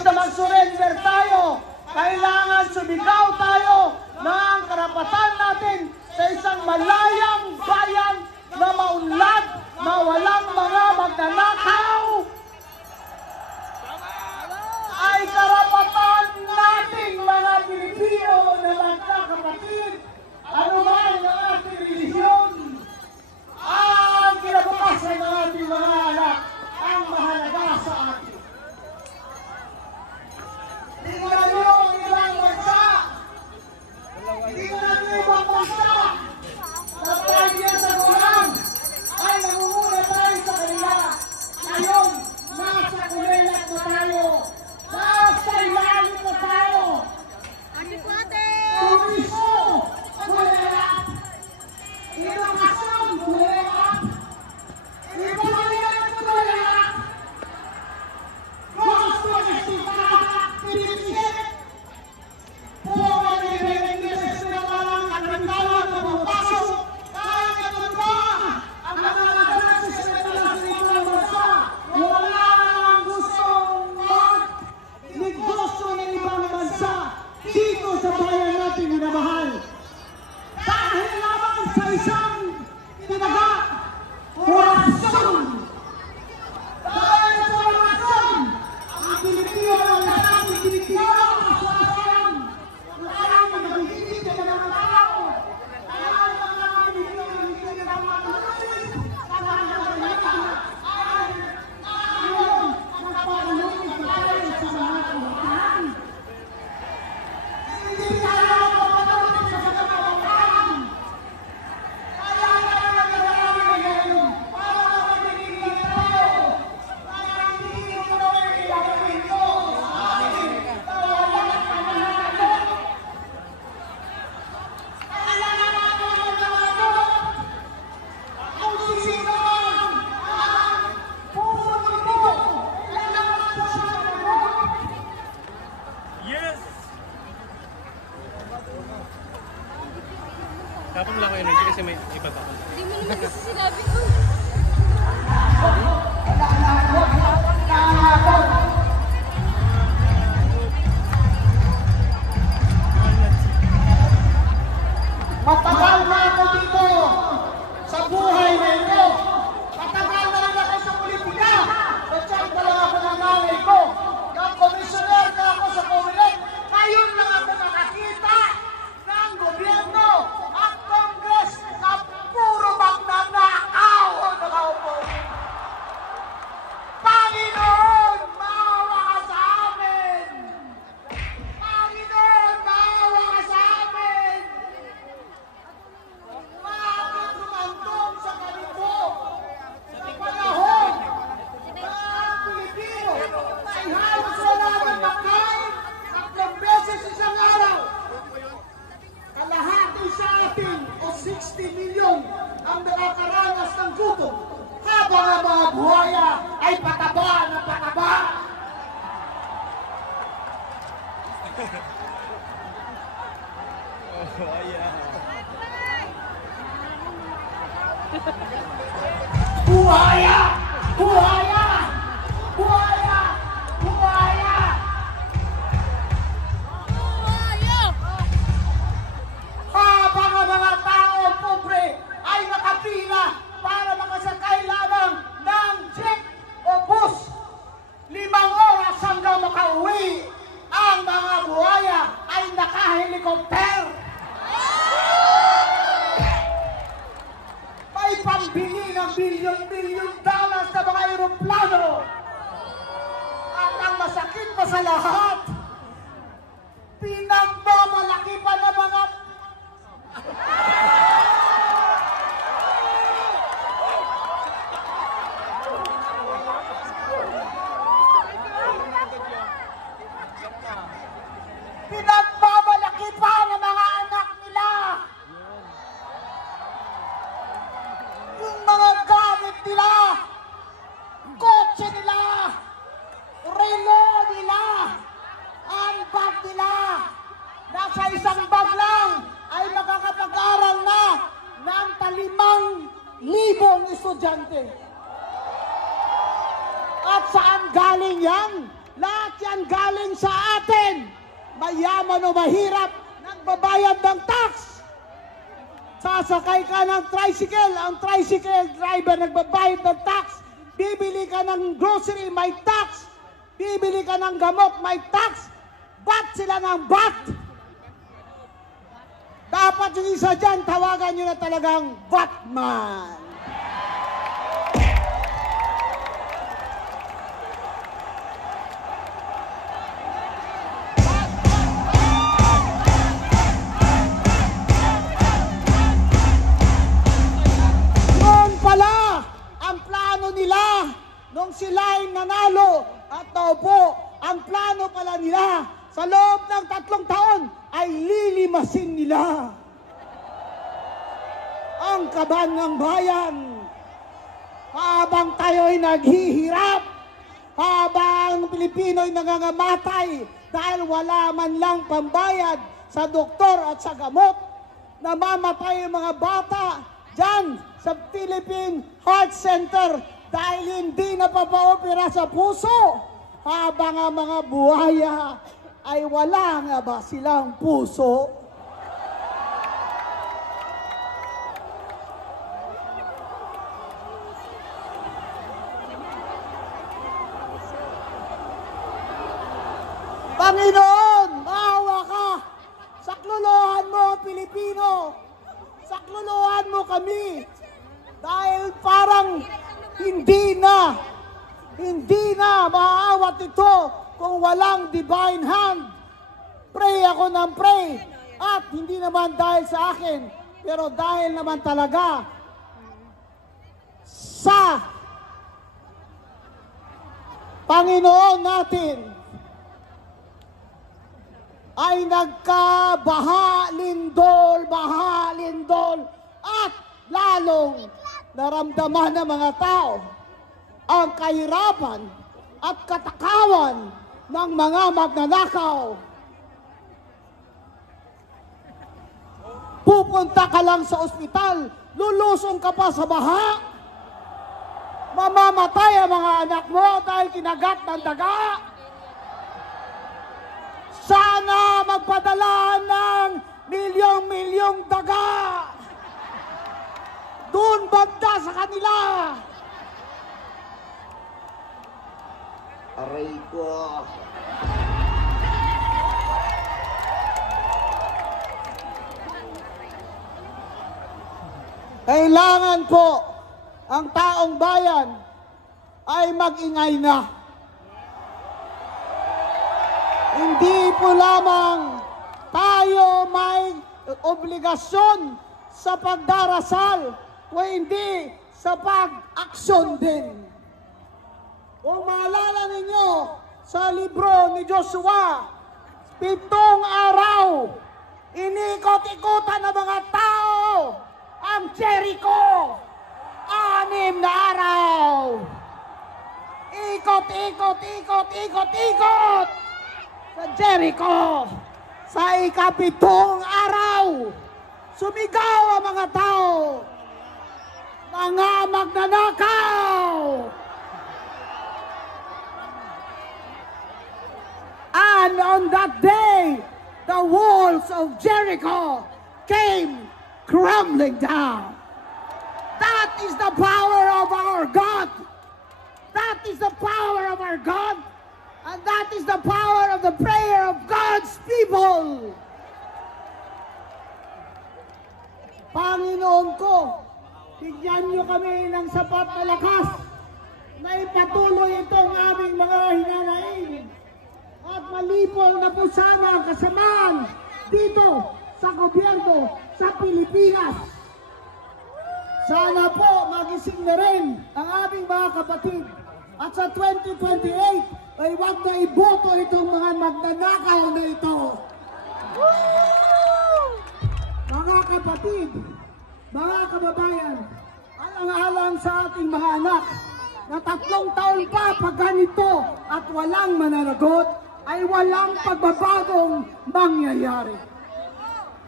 imbis na mag-surrender tayo, kailangan sumigaw tayo ng karapatan natin sa isang malayang bayan na maunlad, na walang mga magnanakaw. Ay karapatan natin mga Pilipino na magkakapatid, ano man ang ating relihiyon, ang kinabukasan ng ating mga anak ang mahalaga sa atin. Tingnan niyo ang ilang bansa. Tingnan niyo ibang bansa. Sa pagkakaya sa ulang ay namumuna tayo sa kanila. Ngayon, nasa kulelat na tayo. Nasa ilalim na tayo. Turismo, kulelat. Edukasyon, kulelat. Ibang kulelat. Gusto isipata, pinisip. Pura nire-ingles na walang katantawa na mapasok. Kaya naman ba ang mga nagsasis na nalasin ng bansa? Wala nang gustong mag-negosyo ng ibang bansa dito sa bayan natin na mahal. Dahil lamang sa isang tinaga, korupsyon. Dahil sa korupsyon, ang Pilipino ang natin Pilipino sa bayan. Wala nang nagigigit ng mga tao. Kaya ang mga Pilipino hindi na matuloy sa pangangailangan ay ngayon nagpapalungkot tayo sa mga kabataan. Hindi tayo mapapalungkot sa mga kabataan. Kaya tayo naglalari ngayon para makapigil tayo. Kaya hindi ko na ilagay ito sa akin na walang kamahalagan. Kailangan natin maglagot kung sino man ang puso nito. Kailangan natin siya maglagot. Yes! Dapat wala ko energy kasi may iba pa ako. Hindi mo naman kasi sinabi ko. Matagal na ako dito sa buhay na ito. Matagal na rin ako sa politika. Nag-check pa lang ako ng nanay ko. Nag-commissioner na ako sa Comelec. Ngayon lang ako nakakita ng gobyerno at Congress na puro magnanakaw ang nakaupo. Panginoon, maawa ka sa amin! Panginoon, maawa ka sa amin! Bakit lumantong sa ganito? Sa panahon na ang Pilipino ay halos wala ng makain 3 beses isang araw. Kalahati sa atin o 60 milyon ang nakakaranas ng gutom habang ang mga buhaya ay pataba na pataba. Buhaya! Buhaya! Buhaya! Buhaya! Habang ang mga tao pobre ay nakapila para makasakay lamang ng jeep o bus, 5 oras hanggang makauwi, ang mga buhaya ay nakahelikopter. May pambili ng bilyon-bilyon dollars na mga aeroplano. At ang masakit pa sa lahat, pinagmamalaki pa ng mga pinagmamalaki pa ng mga anak nila. Yung mga gamit nila, kotse nila, relo nila, ang bag nila, nasa isang bag lang ay makakapag-aral na ng 5,000 estudyante. At saan galing yan? Lahat yan galing sa atin. Mayaman o mahirap, nagbabayad ng tax. Sasakay ka ng tricycle, ang tricycle driver nagbabayad ng tax. Bibili ka ng grocery, may tax. Bibili ka ng gamot, may tax. Bat sila ng bat. Dapat yung isa dyan, tawagan nyo na talagang Batman. Noon pala, ang plano nila, nung sila'y nanalo at naupo, ang plano pala nila, sa loob ng 3 taon, ay lilimasin nila ang kaban ng bayan. Habang tayo'y naghihirap, habang Pilipino'y nangangamatay dahil wala man lang pambayad sa doktor at sa gamot, namamatay ang mga bata dyan sa Philippine Heart Center dahil hindi napapaopera sa puso, habang ang mga buhaya ay wala nga ba silang puso? Panginoon, maawa ka. Saklolohan mo ang Pilipino. Saklolohan mo kami. Dahil parang hindi na maaawat ito kung walang divine hand. Pray ako ng pray. At hindi naman dahil sa akin, pero dahil naman talaga sa Panginoon natin ay nagkabaha, lindol, at lalong naramdaman ng mga tao ang kahirapan at katakawan ng mga magnanakaw. Pupunta ka lang sa ospital, lulusong ka pa sa baha, mamamatay ang mga anak mo dahil kinagat ng daga. Sana magpadala ng milyong daga doon banda sa kanila. Aray ko. Kailangan po ang taong bayan ay mag-ingay na. Hindi po lamang tayo may obligasyon sa pagdarasal, kundi sa pag-aksyon din. Kung maalala ninyo sa libro ni Joshua, 7 araw, inikot-ikutan ng mga tao ang Jericho. 6 na araw. Ikot sa Jericho. Sa 7 araw, sumigaw ang mga tao, mga magnanakaw. And on that day, the walls of Jericho came crumbling down. That is the power of our God. That is the power of our God. And that is the power of the prayer of God's people. Panginoon ko, bigyan niyo kami ng sapat na lakas na ipatuloy itong aming mga hinanaing. At malipol na po sana ang kasamaan dito sa gobyerno sa Pilipinas. Sana po magising na rin ang aming mga kapatid. At sa 2028 ay wag na iboto itong mga magnanakaw na ito. Mga kapatid, mga kababayan, alang-alang sa ating mga anak na 3 taon pa pag ganito at walang mananagot, ay walang pagbabagong mangyayari.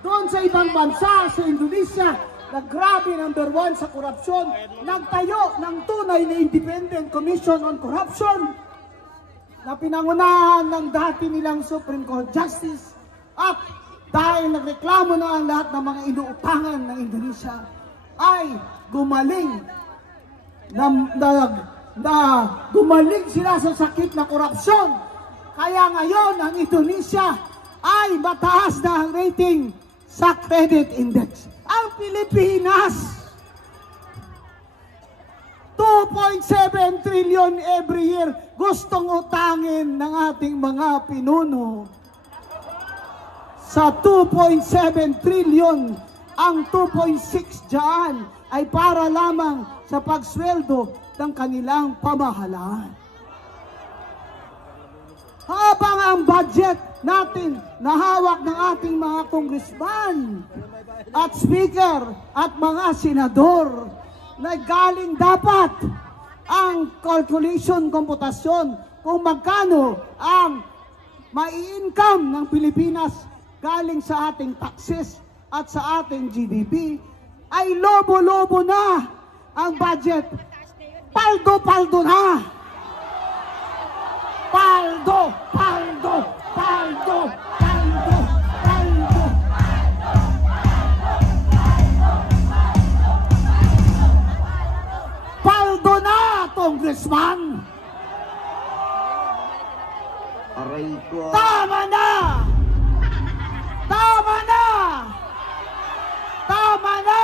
Doon sa ibang bansa, sa Indonesia, na grabe #1 sa korupsyon, nagtayo ng tunay na Independent Commission on Corruption. na pinangunahan ng dati nilang Supreme Court Justice at dahil nagreklamo na ang lahat ng mga inuutangan ng Indonesia ay gumaling gumaling sila sa sakit na korupsyon. Kaya ngayon ang Indonesia ay mataas na ang rating sa credit index. Ang Pilipinas 2.7 trillion every year gustong utangin ng ating mga pinuno. Sa 2.7 trillion, ang 2.6 dyan ay para lamang sa pagsweldo ng kanilang pamahalaan. Habang ang budget natin na hawak ng ating mga congressman at speaker at mga senador na galing dapat ang calculation, komputasyon kung magkano ang mai-income ng Pilipinas galing sa ating taxes at sa ating GDP ay lobo-lobo na ang budget. Paldo-paldo na. Paldo, paldo, paldo, paldo, paldo. Paldo na, Congressman. Aray ko. Tama na! Tama na! Tama na!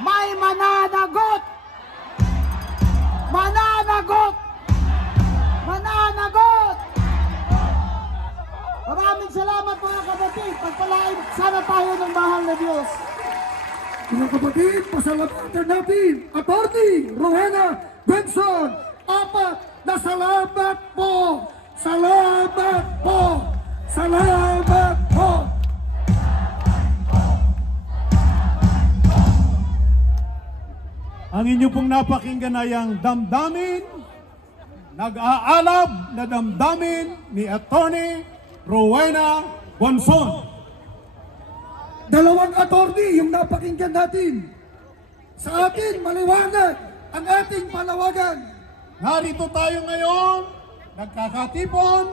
May mananagot! Mananagot! Mananagot! Maraming salamat mga kapatid. Pagpalain sana tayo ng mahal na Diyos. Mga kapatid, pasalamatan natin Atty. Rowena Benson. Apat na salamat po! Salamat po! Salamat po! Ang inyo pong napakinggan ay ang damdamin, nag-aalab na damdamin ni Atty. Rowena Benson. Dalawang attorney yung napakinggan natin. Sa atin, maliwanag ang ating panawagan. Narito tayo ngayon, nagkakatipon,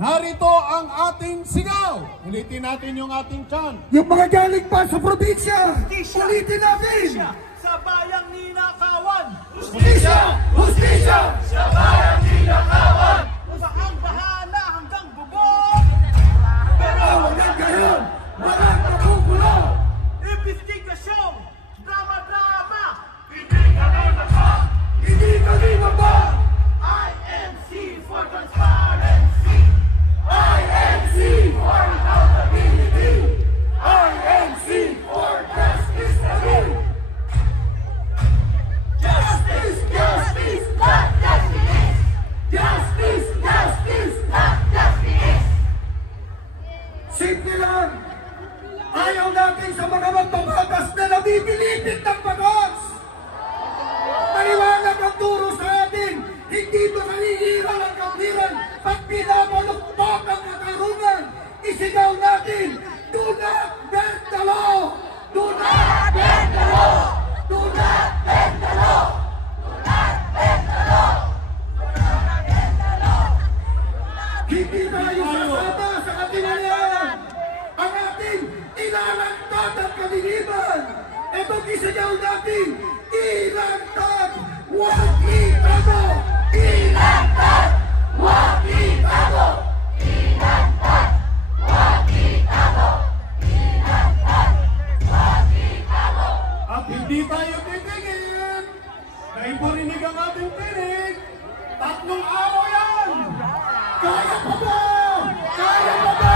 narito ang ating sigaw. Ulitin natin yung ating chant. Yung mga galing pa sa probinsya, ulitin natin. Sa bayang ninakawan! Hustisya! Hustisya! Sa bayang ninakawan! Usahang bahana hanggang bubong! Pero hanggang ngayon, walang nakukulo. Investigasyon! Drama-drama! Hindi kami maba! INC for transparency! INC for accountability! INC for justice again! Justice! Justice! Not justice! Justice! Justice! Not justice! Simple lang! Ayaw natin sa mga magbabatas na nabibilipit ng batas! Maliwanag ang turo sa atin, hindi ba naniniral ang kawiran pag pinamalukpak ang katarungan? Isigaw natin, do not bend the law! Do not bend the law! Do not bend the law! Do not bend the law! Do not bend the law! Hindi tayo sasama sa katiwalian! Ang ating inalantad ang kadiliman! Itong isigaw natin, ilantad! Huwag itago! Ilantad! Huwag itago! Ilantad! Huwag itago! Ilantad! Huwag itago! At hindi tayo titigil! Dahil parinig ang ating tinig! 3 araw yan! Kaya pa ba? Kaya pa ba?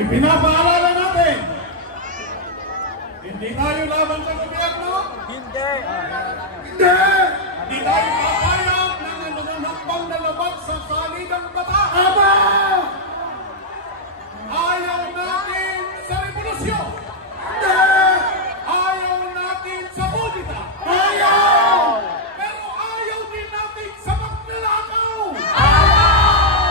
Ipinapaalala natin, hindi tayo laban sa gobyerno. Hindi! Hindi! Hindi tayo papayag ng nananakbang na labag sa saligang bata. Ama! Ayaw natin sa revolusyon. Hindi! Ayaw natin sa kudita. Ayaw! Pero ayaw din natin sa magnanakaw. Ayaw!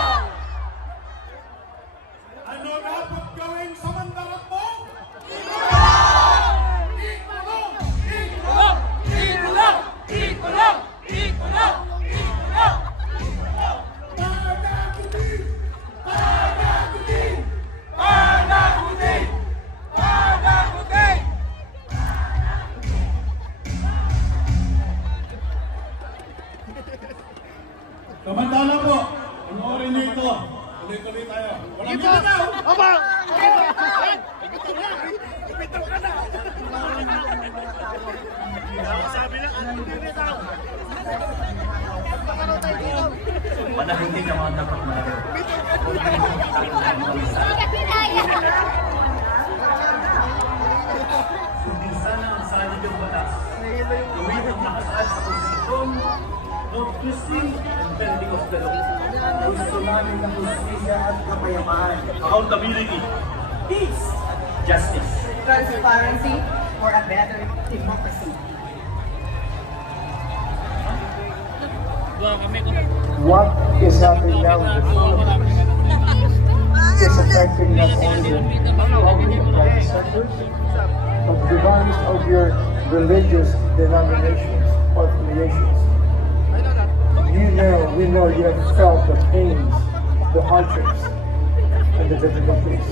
Samantala po, panoorin niyo ito. Tuloy-tuloy tayo. Walang bitaw! Aba! Sabi na, bitaw! Manahimik ang mga dapat manahimik. Sundin sana ang salid ng batas. Gawin ang nakasaad sa konstitusyon. No twisting and bending of the law. Gusto namin ng justisya at kapayapaan. Accountability. Peace. Justice. Transparency for a better democracy. What is happening now in the Philippines is affecting not only the public and private sectors, but regardless of your religious denominations or affiliations. We know you have felt the pains, the hardships, and the difficulties.